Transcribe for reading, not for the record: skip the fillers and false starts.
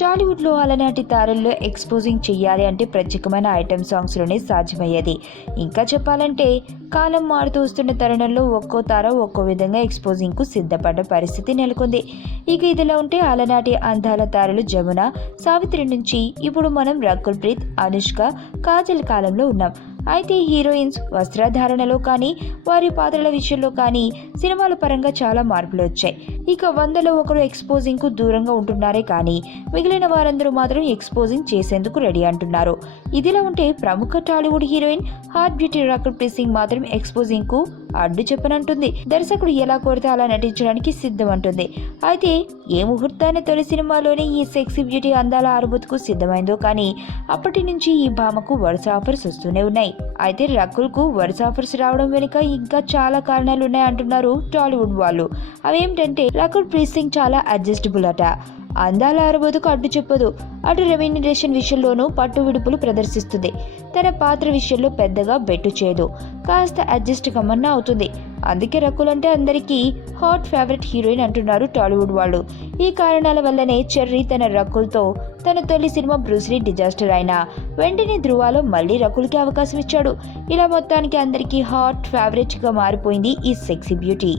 టాలీవుడ్లో అలనాటి తారల్లో ఎక్స్పోజింగ్ చెయ్యాలి అంటే ప్రత్యేకమైన ఐటెం సాంగ్స్లోనే సాధ్యమయ్యేది. ఇంకా చెప్పాలంటే కాలం మారుతూ వస్తున్న తరుణంలో ఒక్కో తార ఒక్కో విధంగా ఎక్స్పోజింగ్కు సిద్ధపడ్డ పరిస్థితి నెలకొంది. ఇక ఇదిలా ఉంటే అలనాటి అందాల తారలు జమున, సావిత్రి నుంచి ఇప్పుడు మనం రకుల్ ప్రీత్, అనుష్క, కాజల్ కాలంలో ఉన్నాం. అయితే హీరోయిన్స్ వస్త్రధారణలో కానీ వారి పాత్రల విషయంలో కానీ సినిమాల పరంగా చాలా మార్పులు వచ్చాయి. ఇక 100లో ఒకరు ఎక్స్పోజింగ్ కు దూరంగా ఉంటున్నారే కానీ మిగిలిన వారందరూ మాత్రం ఎక్స్పోజింగ్ చేసేందుకు రెడీ అంటున్నారు. ఇదిలా ఉంటే ప్రముఖ Tollywood heroine hot beauty Rakul Preet Singh మాత్రం ఎక్స్పోజింగ్ కు అడ్డు చెప్పనంటుంది. దర్శకుడు ఎలా కోరితే అలా నటించడానికి సిద్ధం అంటుంది. అయితే ఏ ముహూర్తాన్ని తొలి సినిమాలోనే ఈ సెక్సీ బ్యూటీ అందాల ఆరుబతుకు సిద్ధమైందో కానీ అప్పటి నుంచి ఈ భామకు వరుస ఆఫర్స్ వస్తూనే ఉన్నాయి. అయితే రకుల్ కు వరుస ఆఫర్స్ రావడం వెనుక ఇంకా చాలా కారణాలు ఉన్నాయంటున్నారు టాలీవుడ్ వాళ్ళు. అవేమిటంటే రకుల్ ప్రీత్ సింగ్ చాలా అడ్జస్టబుల్ అట. అందాల ఆరబోతుకు అడ్డు చెప్పదు. అటు రెమ్యూనరేషన్ విషయంలోనూ పట్టు విడుపులు ప్రదర్శిస్తుంది. తన పాత్ర విషయంలో పెద్దగా బెట్టు చేయదు. కాస్త అడ్జస్ట్ కమ్మన్నా అవుతుంది. అందుకే రకుల్ అంటే అందరికీ హాట్ ఫేవరెట్ హీరోయిన్ అంటున్నారు టాలీవుడ్ వాళ్ళు. ఈ కారణాల వల్లనే చెర్రీ తన రకుల్తో తన తొలి సినిమా బ్రూస్లీ డిజాస్టర్ అయినా వెంటనే ధృవాలో మళ్ళీ రకుల్కి అవకాశం ఇచ్చాడు. ఇలా మొత్తానికి అందరికీ హాట్ ఫేవరెట్గా మారిపోయింది ఈ సెక్సీ బ్యూటీ.